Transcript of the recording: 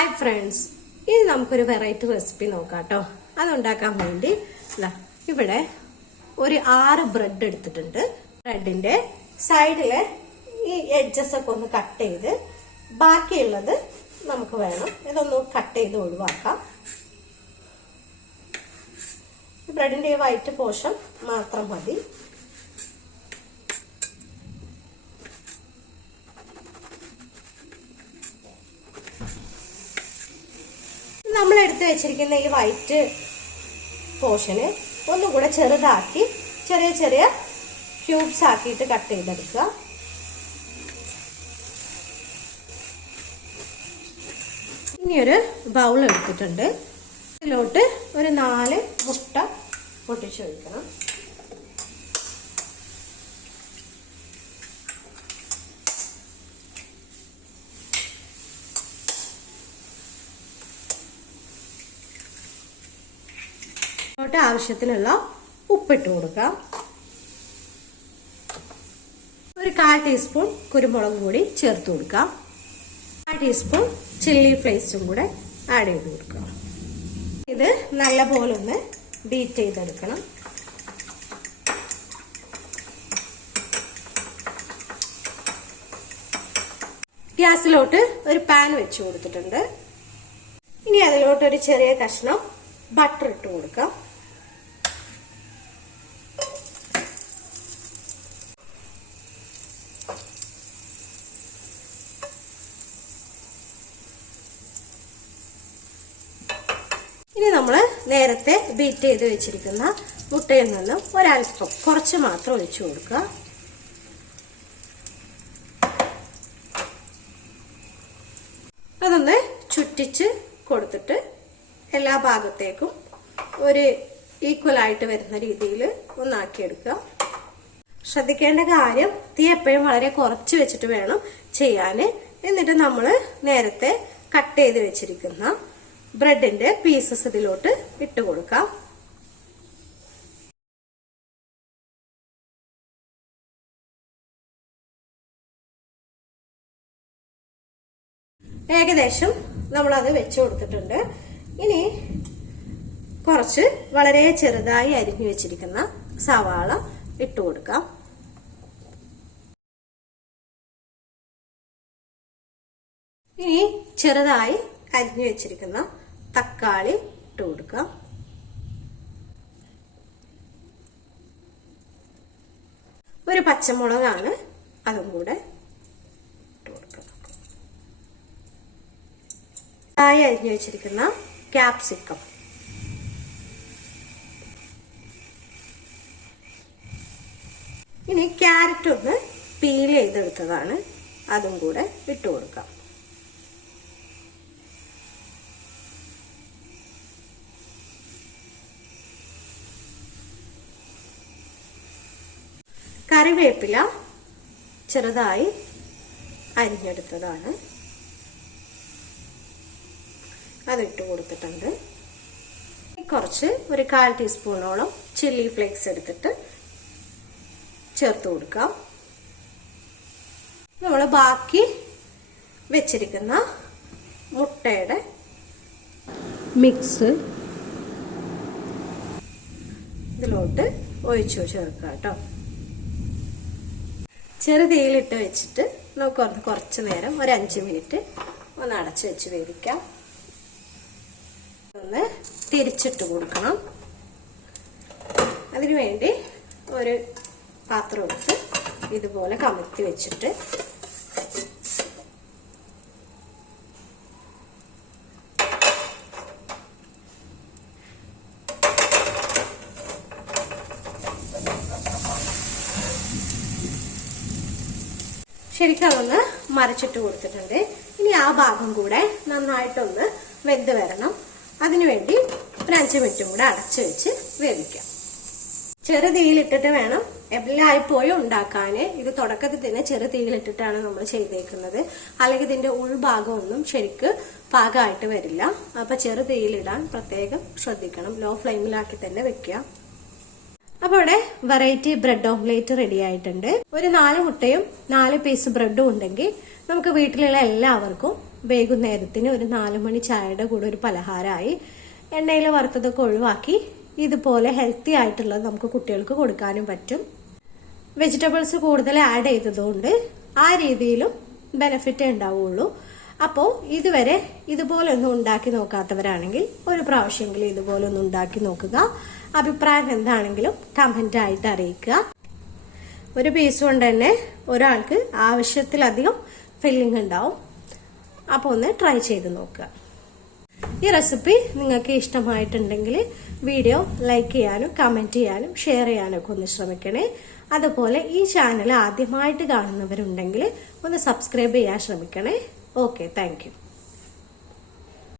Hi friends, ഇനി നമുക്കൊരു variety recipe നോക്കാം കേട്ടോ. അതുണ്ടാക്കാൻ വേണ്ടി ഇവിടെ ഒരു 6 ബ്രെഡ് എടുത്തിട്ടുണ്ട്. ബ്രെഡിന്റെ സൈഡില് ഈ എഡ്ജസ് ഒക്കെ ഒന്ന് കട്ട് ചെയ്ത് ബാക്കിയുള്ളത് നമുക്ക് വേണം ഇതൊന്ന് കട്ട് ചെയ്ത് ഒഴിവാക്കാം. ബ്രെഡിന്റെ വൈറ്റ് പോർഷൻ മാത്രം മതി. നമ്മൾ എടുത്ത് വെച്ചിരിക്കുന്ന ഈ വൈറ്റ് പോർഷന് ഒന്നും കൂടെ ചെറുതാക്കി ചെറിയ ചെറിയ ക്യൂബ്സ് ആക്കിയിട്ട് കട്ട് ചെയ്തെടുക്കുക. ഇനിയൊരു ബൗൾ എടുത്തിട്ടുണ്ട്. ഇതിലോട്ട് ഒരു 4 മുട്ട പൊട്ടിച്ചൊഴിക്കണം. ആവശ്യത്തിനുള്ള ഉപ്പിട്ട് കൊടുക്കാം. ഒരു 1/4 ടീസ്പൂൺ കുരുമുളക് പൊടി ചേർത്ത് കൊടുക്കാം. 1/2 ടീസ്പൂൺ ചില്ലി ഫ്ലേക്സും കൂടെ ആഡ് ചെയ്ത് കൊടുക്കാം. ഇത് നല്ലപോലെ ഒന്ന് ബീറ്റ് ചെയ്തെടുക്കണം. ഗ്യാസിലോട്ട് ഒരു പാൻ വെച്ച് കൊടുത്തിട്ടുണ്ട്. ഇനി അതിലോട്ട് ഒരു ചെറിയ കഷ്ണം ബട്ടർ ഇട്ട് കൊടുക്കാം. ഇനി നമ്മൾ നേരത്തെ ബീറ്റ് ചെയ്ത് വെച്ചിരിക്കുന്ന മുട്ടയിൽ നിന്നും ഒരൽപ്പം കുറച്ച് മാത്രം ഒഴിച്ചു കൊടുക്കുക. അതൊന്ന് ചുറ്റിച്ച് കൊടുത്തിട്ട് എല്ലാ ഭാഗത്തേക്കും ഒരു ഈക്വൽ ആയിട്ട് വരുന്ന രീതിയിൽ ഒന്നാക്കിയെടുക്കുക. ശ്രദ്ധിക്കേണ്ട കാര്യം, തീ എപ്പോഴും വളരെ കുറച്ച് വെച്ചിട്ട് വേണം ചെയ്യാൻ. എന്നിട്ട് നമ്മൾ നേരത്തെ കട്ട് ചെയ്ത് വെച്ചിരിക്കുന്ന ബ്രെഡിന്റെ പീസസ് ഇതിലോട്ട് ഇട്ട് കൊടുക്കാം. ഏകദേശം നമ്മളത് വെച്ചു കൊടുത്തിട്ടുണ്ട്. ഇനി കുറച്ച് വളരെ ചെറുതായി അരിഞ്ഞു വെച്ചിരിക്കുന്ന സവാള ഇട്ട് കൊടുക്കാം. ഇനി ചെറുതായി അരിഞ്ഞു വെച്ചിരിക്കുന്ന തക്കാളി ഇട്ട് കൊടുക്കാം. ഒരു പച്ചമുളകാണ്, അതും കൂടെ ഇട്ട് കൊടുക്കാം. അരിഞ്ഞു വെച്ചിരിക്കുന്ന ക്യാപ്സിക്കം, ഇനി ക്യാരറ്റ് ഒന്ന് പീൽ ചെയ്തെടുത്തതാണ്, അതും കൂടെ ഇട്ട് കൊടുക്കാം. കറിവേപ്പില ചെറുതായി അരിഞ്ഞെടുത്തതാണ്, അതിട്ട് കൊടുത്തിട്ടുണ്ട്. കുറച്ച് ഒരു 1/4 ടീസ്പൂണോളം ചില്ലി ഫ്ലേക്സ് എടുത്തിട്ട് ചേർത്ത് കൊടുക്കാം. നമ്മൾ ബാക്കി വെച്ചിരിക്കുന്ന മുട്ടയുടെ മിക്സ് ഇതിലോട്ട് ഒഴിച്ചു ചേർക്കുക കേട്ടോ. ചെറുതീയിലിട്ട് വെച്ചിട്ട് നമുക്ക് കുറച്ച് നേരം ഒരു 5 മിനിറ്റ് ഒന്ന് അടച്ചു വെച്ച് വേവിക്കാം. ഒന്ന് തിരിച്ചിട്ട് കൊടുക്കണം. അതിനുവേണ്ടി ഒരു പാത്രം എടുത്ത് ഇതുപോലെ കമഴ്ത്തി വെച്ചിട്ട് ശരിക്കും അതൊന്ന് മറിച്ചിട്ട് കൊടുത്തിട്ടുണ്ട്. ഇനി ആ ഭാഗം കൂടെ നന്നായിട്ടൊന്ന് വെന്ത് വരണം. അതിനുവേണ്ടി ഒരു 5 മിനിറ്റും കൂടെ അടച്ചു വെച്ച് വേവിക്കാം. ചെറുതീയിലിട്ടിട്ട് വേണം എല്ലായ്പ്പോഴും ഉണ്ടാക്കാൻ. ഇത് തുടക്കത്തിൽ തന്നെ ചെറുതീയിലിട്ടിട്ടാണ് നമ്മൾ ചെയ്തേക്കുന്നത്. അല്ലെങ്കിൽ ഇതിന്റെ ഉൾഭാഗം ഒന്നും ശരിക്ക് പാകമായിട്ട് വരില്ല. അപ്പൊ ചെറുതീയിലിടാൻ പ്രത്യേകം ശ്രദ്ധിക്കണം. ലോ ഫ്ലെയിമിലാക്കി തന്നെ വെക്കുക. അപ്പൊ ഇവിടെ വെറൈറ്റി ബ്രെഡ് ഓംലേറ്റ് റെഡി ആയിട്ടുണ്ട്. ഒരു 4 മുട്ടയും 4 പീസ് ബ്രെഡും ഉണ്ടെങ്കിൽ നമുക്ക് വീട്ടിലുള്ള എല്ലാവർക്കും വൈകുന്നേരത്തിന് ഒരു 4 മണി ചായയുടെ കൂടെ ഒരു പലഹാരമായി. എണ്ണയിൽ വറുത്തതൊക്കെ ഒഴിവാക്കി ഇതുപോലെ ഹെൽത്തി ആയിട്ടുള്ളത് നമുക്ക് കുട്ടികൾക്ക് കൊടുക്കാനും പറ്റും. വെജിറ്റബിൾസ് കൂടുതൽ ആഡ് ചെയ്തതുകൊണ്ട് ആ രീതിയിലും ബെനിഫിറ്റേ ഉണ്ടാവുള്ളൂ. അപ്പോൾ ഇതുവരെ ഇതുപോലെ ഒന്നും ഉണ്ടാക്കി നോക്കാത്തവരാണെങ്കിൽ ഒരു പ്രാവശ്യമെങ്കിലും ഇതുപോലെ ഒന്ന് ഉണ്ടാക്കി നോക്കുക. അഭിപ്രായം എന്താണെങ്കിലും കമന്റ് ആയിട്ട് അറിയിക്കുക. ഒരു പീസ് കൊണ്ട് തന്നെ ഒരാൾക്ക് ആവശ്യത്തിലധികം ഫില്ലിംഗ് ഉണ്ടാവും. അപ്പോൾ ഒന്ന് ട്രൈ ചെയ്ത് നോക്കുക. ഈ റെസിപ്പി നിങ്ങൾക്ക് ഇഷ്ടമായിട്ടുണ്ടെങ്കിൽ വീഡിയോ ലൈക്ക് ചെയ്യാനും കമന്റ് ചെയ്യാനും ഷെയർ ചെയ്യാനും ഒക്കെ ഒന്ന് ശ്രമിക്കണേ. അതുപോലെ ഈ ചാനൽ ആദ്യമായിട്ട് കാണുന്നവരുണ്ടെങ്കിൽ ഒന്ന് സബ്സ്ക്രൈബ് ചെയ്യാൻ ശ്രമിക്കണേ. Okay, thank you.